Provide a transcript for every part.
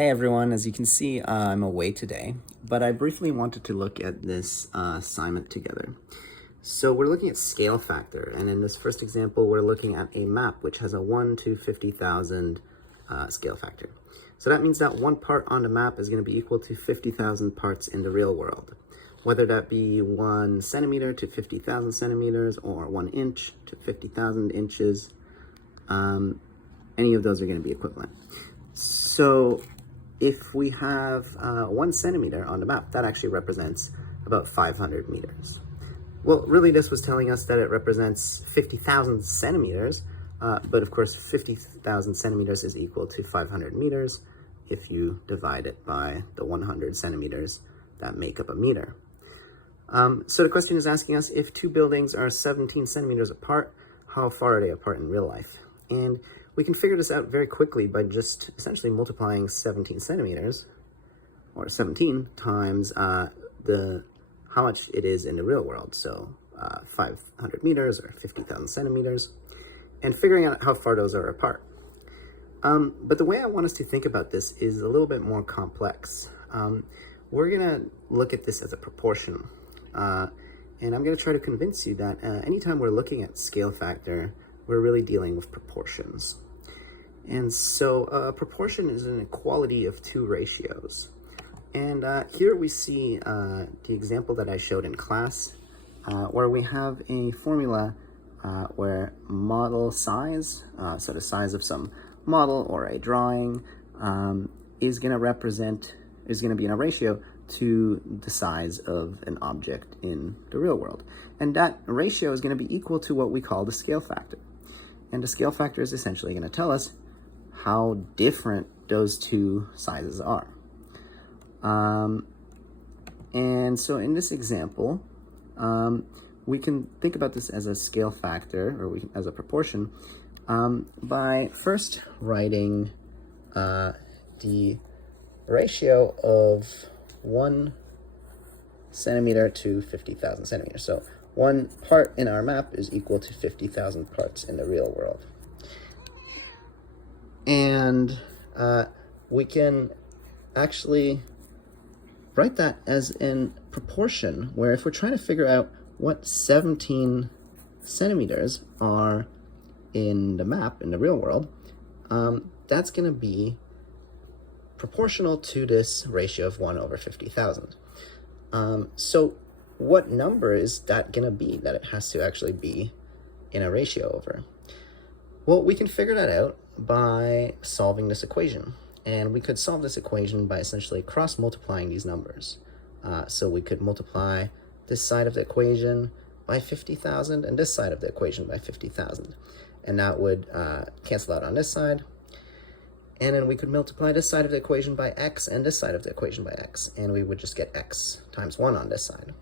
Hey everyone, as you can see, I'm away today, but I briefly wanted to look at this assignment together. So we're looking at scale factor, and in this first example, we're looking at a map which has a 1 to 50,000 scale factor. So that means that one part on the map is going to be equal to 50,000 parts in the real world, whether that be 1 centimeter to 50,000 centimeters or 1 inch to 50,000 inches. Any of those are going to be equivalent. So if we have 1 centimeter on the map, that actually represents about 500 meters. Well, really this was telling us that it represents 50,000 centimeters, but of course 50,000 centimeters is equal to 500 meters if you divide it by the 100 centimeters that make up a meter. So the question is asking us, if two buildings are 17 centimeters apart, how far are they apart in real life? And we can figure this out very quickly by just essentially multiplying 17 centimeters, or 17 times how much it is in the real world, so 500 meters or 50,000 centimeters, and figuring out how far those are apart. But the way I want us to think about this is a little bit more complex. We're gonna look at this as a proportion, and I'm gonna try to convince you that anytime we're looking at scale factor, we're really dealing with proportions. And so a proportion is an equality of two ratios. And here we see the example that I showed in class, where we have a formula where model size, so the size of some model or a drawing, is going to be in a ratio to the size of an object in the real world. And that ratio is going to be equal to what we call the scale factor. And the scale factor is essentially going to tell us how different those two sizes are. And so in this example, we can think about this as a scale factor, or as a proportion, by first writing the ratio of 1 centimeter to 50,000 centimeters. So one part in our map is equal to 50,000 parts in the real world. And we can actually write that as in proportion, where if we're trying to figure out what 17 centimeters are in the map, in the real world, that's going to be proportional to this ratio of 1 over 50,000. So what number is that going to be that it has to actually be in a ratio over? Well, we can figure that out by solving this equation. And we could solve this equation by essentially cross-multiplying these numbers. So we could multiply this side of the equation by 50,000 and this side of the equation by 50,000. And that would cancel out on this side. And then we could multiply this side of the equation by x and this side of the equation by x. And we would just get x times 1 on this side.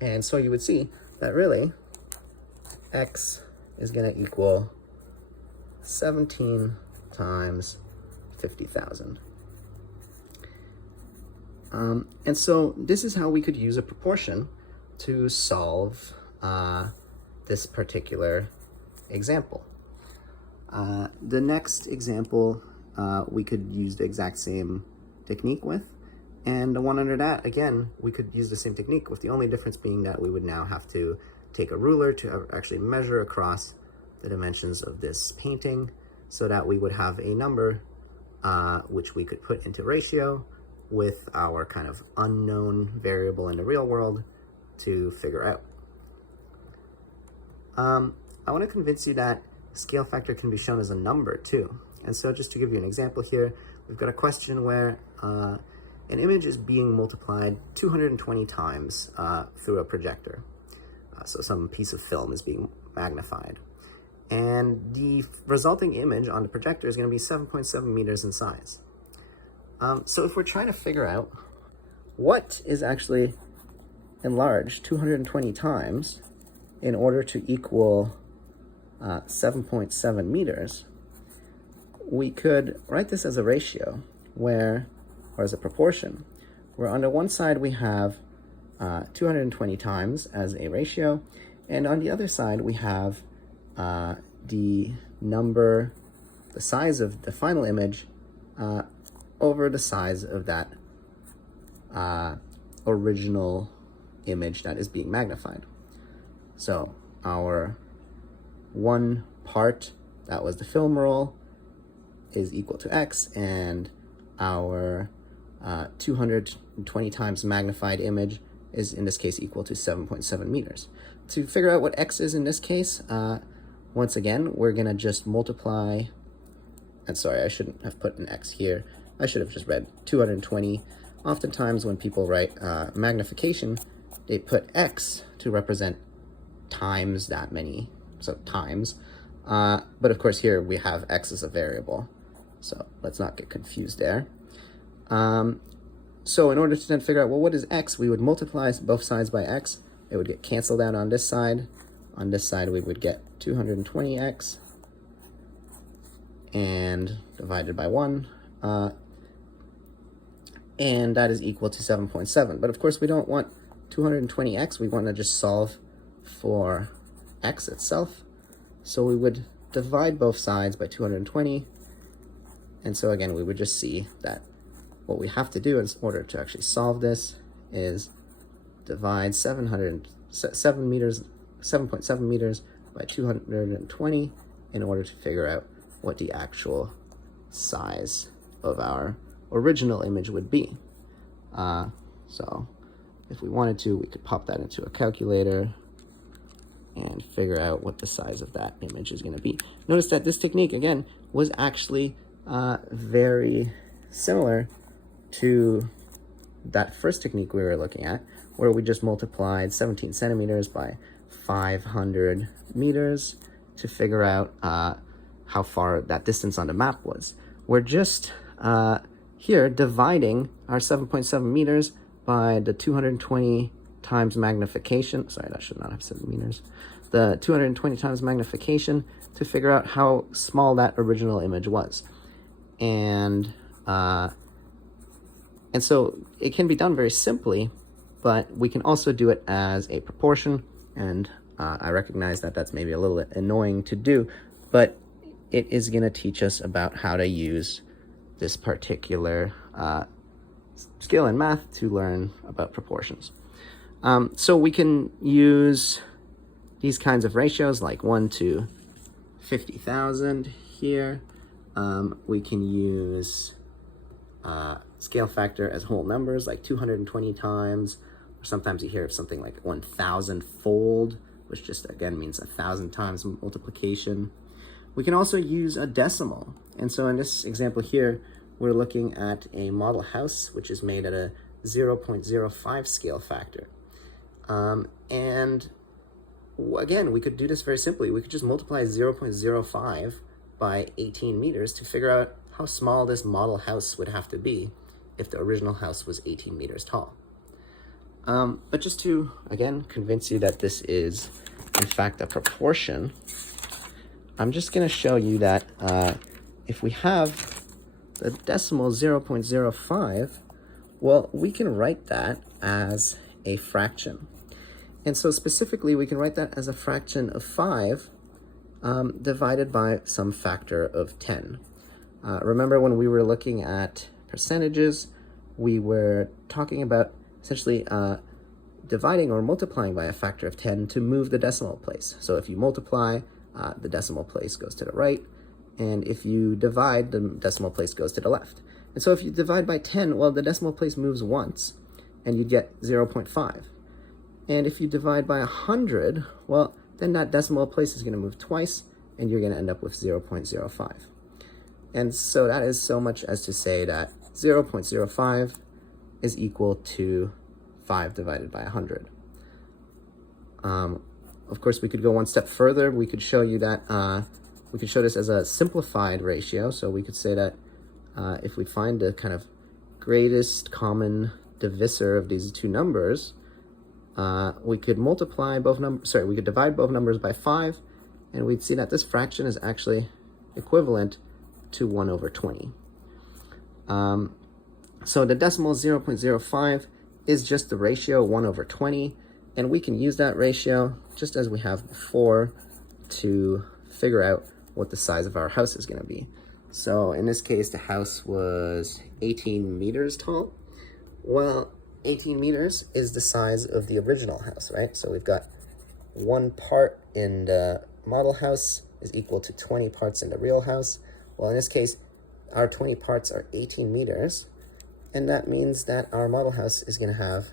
And so you would see that really x is going to equal 17 times 50,000. And so this is how we could use a proportion to solve this particular example. The next example we could use the exact same technique with, and the one under that, again, we could use the same technique, with the only difference being that we would now have to take a ruler to actually measure across the dimensions of this painting, so that we would have a number which we could put into ratio with our kind of unknown variable in the real world to figure out. I want to convince you that scale factor can be shown as a number too. And so just to give you an example here, we've got a question where an image is being multiplied 220 times through a projector. So some piece of film is being magnified. And the resulting image on the projector is going to be 7.7 meters in size. So if we're trying to figure out what is actually enlarged 220 times in order to equal 7.7 meters, we could write this as a ratio or as a proportion, where on the one side we have 220 times as a ratio, and on the other side we have the size of the final image over the size of that original image that is being magnified. So our one part that was the film roll is equal to X, and our 220 times magnified image is in this case equal to 7.7 meters. To figure out what X is in this case, once again, we're gonna just multiply, and sorry, I shouldn't have put an X here. I should have just read 220. Oftentimes when people write magnification, they put X to represent times that many, so times. But of course here we have X as a variable, so let's not get confused there. So in order to then figure out, well, what is X, we would multiply both sides by X. It would get canceled out on this side. On this side we would get 220X and divided by 1. And that is equal to 7.7. But of course we don't want 220X, we want to just solve for X itself. So we would divide both sides by 220. And so again, we would just see that what we have to do in order to actually solve this is divide 7.7 meters by 220 in order to figure out what the actual size of our original image would be. So if we wanted to, we could pop that into a calculator and figure out what the size of that image is going to be. Notice that this technique, again, was actually very similar to that first technique we were looking at, where we just multiplied 17 centimeters by 500 meters to figure out how far that distance on the map was. We're just here dividing our 7.7 meters by the 220 times magnification. Sorry, that should not have said meters. The 220 times magnification to figure out how small that original image was. And so it can be done very simply, but we can also do it as a proportion. And I recognize that that's maybe a little bit annoying to do, but it is going to teach us about how to use this particular skill in math to learn about proportions. So we can use these kinds of ratios like 1 to 50,000 here. We can use scale factor as whole numbers like 220 times, or sometimes you hear of something like 1,000-fold, which just again means 1,000 times multiplication. We can also use a decimal. And so in this example here, we're looking at a model house, which is made at a 0.05 scale factor. And again, we could do this very simply. We could just multiply 0.05 by 18 meters to figure out how small this model house would have to be if the original house was 18 meters tall. But just to, again, convince you that this is, in fact, a proportion, I'm just going to show you that if we have the decimal 0.05, well, we can write that as a fraction. And so specifically, we can write that as a fraction of 5 divided by some factor of 10. Remember when we were looking at percentages, we were talking about essentially dividing or multiplying by a factor of 10 to move the decimal place. So if you multiply, the decimal place goes to the right, and if you divide, the decimal place goes to the left. And so if you divide by 10, well, the decimal place moves once, and you get 0.5. And if you divide by 100, well, then that decimal place is going to move twice, and you're going to end up with 0.05. And so that is so much as to say that 0.05 is equal to 5 divided by 100. Of course, we could go one step further. We could show you that, we could show this as a simplified ratio. So we could say that if we find the kind of greatest common divisor of these two numbers, we could multiply both numbers, sorry, we could divide both numbers by 5, and we'd see that this fraction is actually equivalent to 1 over 20. So the decimal 0.05 is just the ratio 1 over 20, and we can use that ratio just as we have before to figure out what the size of our house is going to be. So in this case, the house was 18 meters tall. Well, 18 meters is the size of the original house, right? So we've got 1 part in the model house is equal to 20 parts in the real house. Well, in this case, our 20 parts are 18 meters, and that means that our model house is going to have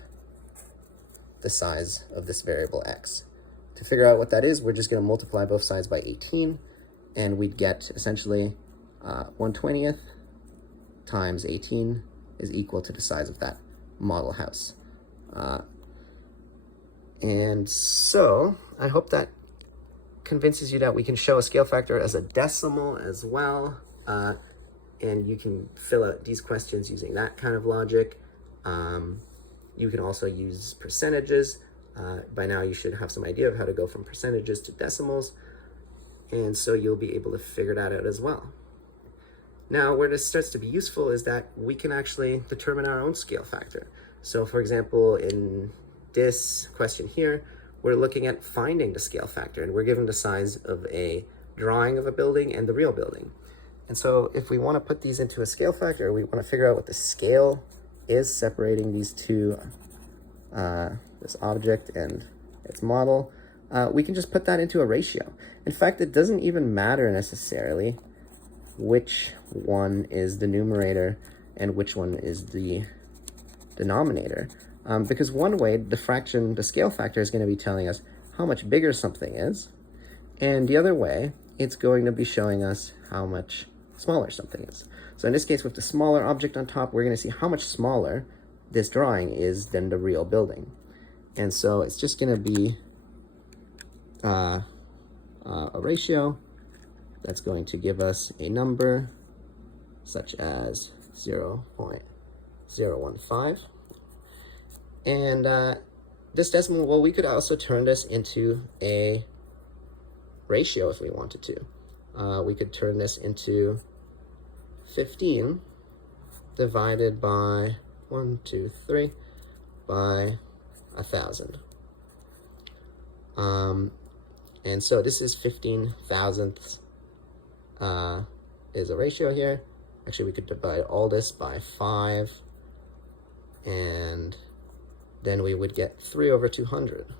the size of this variable x. To figure out what that is, we're just going to multiply both sides by 18, and we'd get essentially 1/20 times 18 is equal to the size of that model house. And so I hope that convinces you that we can show a scale factor as a decimal as well. And you can fill out these questions using that kind of logic. You can also use percentages. By now you should have some idea of how to go from percentages to decimals. And so you'll be able to figure that out as well. Now, where this starts to be useful is that we can actually determine our own scale factor. So for example, in this question here, we're looking at finding the scale factor, and we're given the size of a drawing of a building and the real building. And so if we want to put these into a scale factor, we want to figure out what the scale is separating these two, this object and its model, we can just put that into a ratio. In fact, it doesn't even matter necessarily which one is the numerator and which one is the denominator. Because one way, the scale factor is going to be telling us how much bigger something is, and the other way, it's going to be showing us how much smaller something is. So in this case, with the smaller object on top, we're going to see how much smaller this drawing is than the real building. And so it's just going to be a ratio that's going to give us a number such as 0.015. And this decimal, well, we could also turn this into a ratio if we wanted to. We could turn this into 15 divided by by 1,000. And so this is 15 thousandths is a ratio here. Actually, we could divide all this by 5, and then we would get 3/200.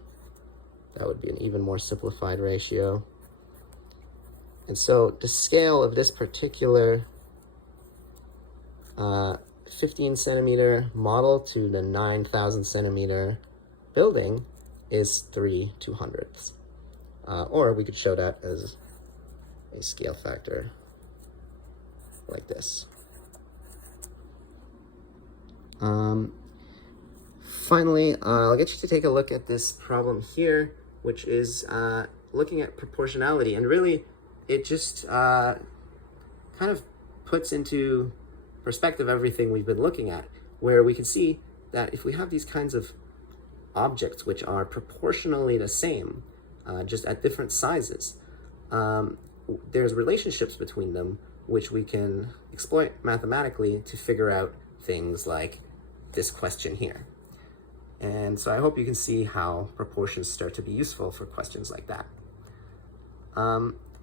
That would be an even more simplified ratio. And so the scale of this particular 15 centimeter model to the 9,000 centimeter building is 3/200. Or we could show that as a scale factor like this. Finally, I'll get you to take a look at this problem here, which is looking at proportionality. And really, it just kind of puts into perspective everything we've been looking at, where we can see that if we have these kinds of objects which are proportionally the same, just at different sizes, there's relationships between them which we can exploit mathematically to figure out things like this question here. And so I hope you can see how proportions start to be useful for questions like that.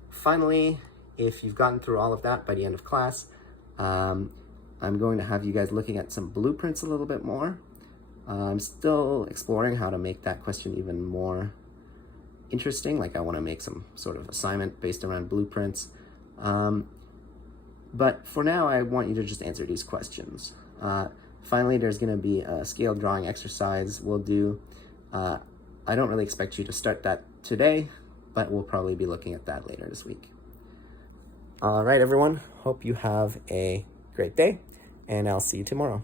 Finally, if you've gotten through all of that by the end of class, I'm going to have you guys looking at some blueprints a little bit more. I'm still exploring how to make that question even more interesting. Like, I want to make some sort of assignment based around blueprints. But for now, I want you to just answer these questions. Finally, there's going to be a scale drawing exercise we'll do. I don't really expect you to start that today, but we'll probably be looking at that later this week. All right, everyone. Hope you have a great day, and I'll see you tomorrow.